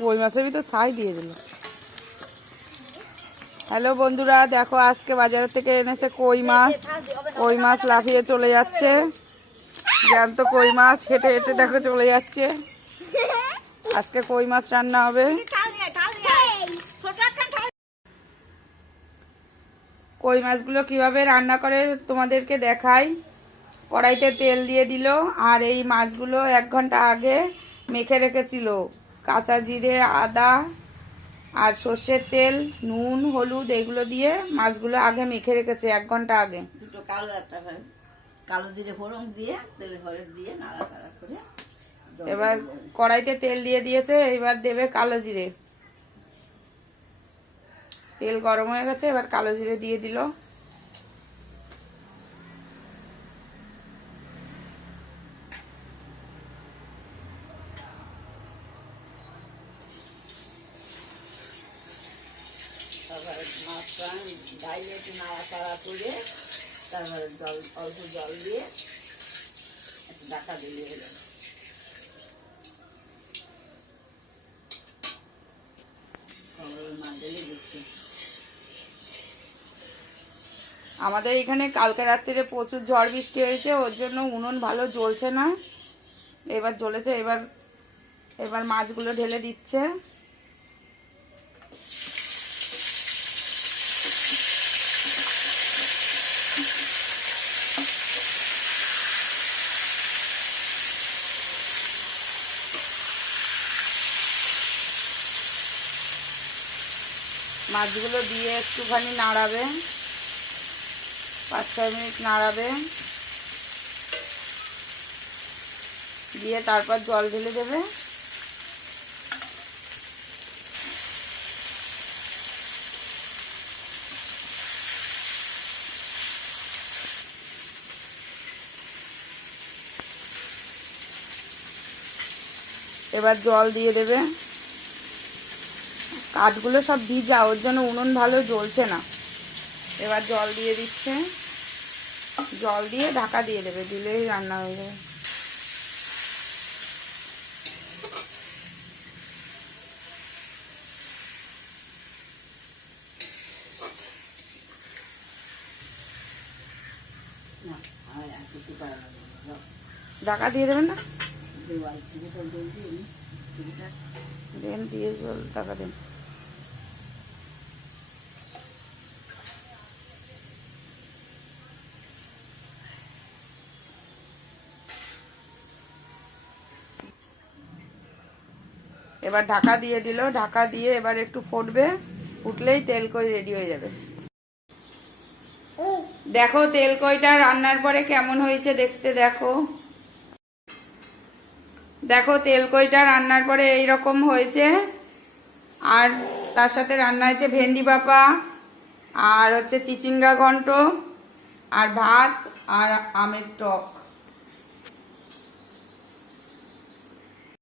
কই মাছের ভিতর ছাই দিয়ে দিল। হ্যালো বন্ধুরা, দেখো আজকে বাজার থেকে এনেছে কই মাছ। কই মাছ লাফিয়ে চলে যাচ্ছে, জ্যান্ত কই মাছ হেঁটে হেঁটে দেখো চলে যাচ্ছে। আজকে কই মাছ রান্না হবে। কই মাছগুলো কিভাবে রান্না করে তোমাদেরকে দেখাই। কড়াইতে তেল দিয়ে দিল, আর এই মাছগুলো 1 ঘন্টা আগে মেখে রেখেছিল। কাঁচা জিরে, আদা আর সর্ষের তেল, নুন, হলুদ এগুলো দিয়ে মাছগুলো আগে মেখে রেখেছে 1 ঘন্টা আগে। দুটো কালো জিরে ফোড়ন দিয়ে তেল হলুদ দিয়ে নাড়াচাড়া করে এবার কড়াইতে তেল দিয়ে দিয়েছে, এবার দেবে কালো জিরে। তেল গরম হয়ে গেছে, এবার কালো জিরে দিয়ে দিল। তারপরে মাছটা ডাইলে একটু নাড়াচাড়া করে তারপরে অল্প জল দিয়ে একটু ঢাকা দিয়ে দেবে। আমাদের এখানে কালকে রাত্রিরে প্রচুর ঝড় বৃষ্টি হয়েছে, ওর জন্য উনুন ভালো জ্বলছে না। এবার জ্বলেছে, এবার মাছগুলো ঢেলে দিচ্ছে। মাছগুলো দিয়ে একটুখানি নাড়াবে, 5-6 মিনিট নাড়াবে, দিয়ে তারপর জল ঢেলে দেবে। এবার জল দিয়ে দেবে। কাঠগুলো সব ভিজা, ওর জন্য উনুন ভালো জ্বলছে না। এবার জল দিয়ে দিচ্ছে, জল দিয়ে ঢাকা দিয়ে দেবে, দিলেই রান্না হয়ে যাবে। ঢাকা দিয়ে দেবেন না, দেন দিয়ে জল ঢাকা দেন। এবার ঢাকা দিয়ে দিল, ঢাকা দিয়ে এবার একটু ফুটবে, ফুটলেই তেল কই রেডি হয়ে যাবে। দেখো তেল কইটা রান্নার পরে কেমন হয়েছে দেখতে, দেখো দেখো তেল কইটা রান্নার পরে এইরকম হয়েছে। আর তার সাথে রান্না হয়েছে ভেন্ডি ভাপা, আর হচ্ছে চিচিঙ্গা ঘন্ট, আর ভাত, আর আমের টক।